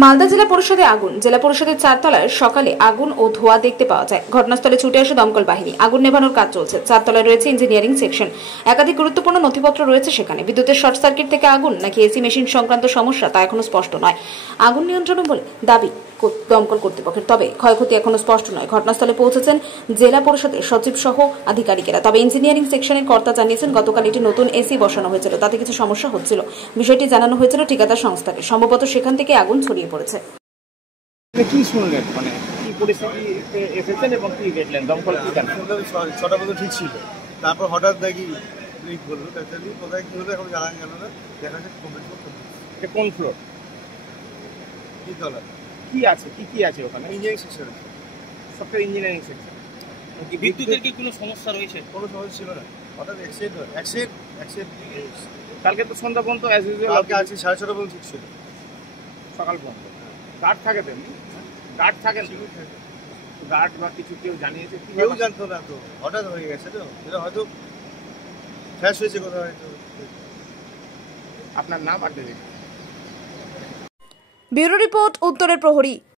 মালদা জেলা পরিষদে আগুন। জেলা পরিষদের 4 তলায় সকালে আগুন ও ধোঁয়া দেখতে পাওয়া যায়। ঘটনাস্থলে ছুটে আসে দমকল বাহিনী। আগুন নেভানোর কাজ চলছে। 4 তলায় রয়েছে ইঞ্জিনিয়ারিং সেকশন। একাধিক গুরুত্বপূর্ণ নথিপত্র রয়েছে সেখানে। বিদ্যুতের শর্ট সার্কিট থেকে আগুন নাকি এসি মেশিন সংক্রান্ত সমস্যা তা এখনো স্পষ্ট নয়। আগুন নিয়ন্ত্রণে বলে দাবি দমকল কর্তৃপক্ষের, তবে ক্ষয়ক্ষতি এখনো স্পষ্ট নয়। ঘটনাস্থলে পৌঁছেছেন জেলা পরিষদের সচিব সহ আধিকারিকেরা। তবে ইঞ্জিনিয়ারিং সেকশনের কর্তা জানিয়েছেন গতকাল একটি নতুন এসি বসানো হয়েছিল, তাতে কিছু সমস্যা হচ্ছিল। বিষয়টি জানানো হয়েছিল ঠিকাদার সংস্থাকে। সম্ভবত সেখান থেকে আগুন ছড়িয়ে পড়েছে। কি শুনলেন, মানে কি পরিস্থিতিতে এসেছেন এবং কি দেখলেন? দমকল কি জানেন? ছটা পর্যন্ত ঠিক ছিল, তারপর হঠাৎ দেখি লিক বললো। কোথায় কি হলো এখন জানা গেল না। দেখা যাচ্ছে এটা কোন ফ্লোর, কি তলা, কি আছে, কি আছে ওখানে? Engineering section, software engineering section. বিদ্যুতের কি কোনো সমস্যা রয়েছে? কোনো সমস্যা ছিল না। হঠাৎ অ্যাক্সিডেন্ট। কালকে তো সন্ধ্যা পর্যন্ত অ্যাজ ইউজুয়াল, কালকে আছে 6:30 পর্যন্ত ঠিক ছিল, সকাল পর্যন্ত। গার্ড থাকে তেমনি, গার্ড থাকেন, গার্ড বা কিছু কেউ জানিয়েছে? কেউ জানতো না তো, হঠাৎ হয়ে গেছে তো, এটা হয়তো ফ্ল্যাশ হয়েছে কোথাও হয়তো। আপনার নাম আর দেবেন। ব্যুরো রিপোর্ট, উত্তরের প্রহরী।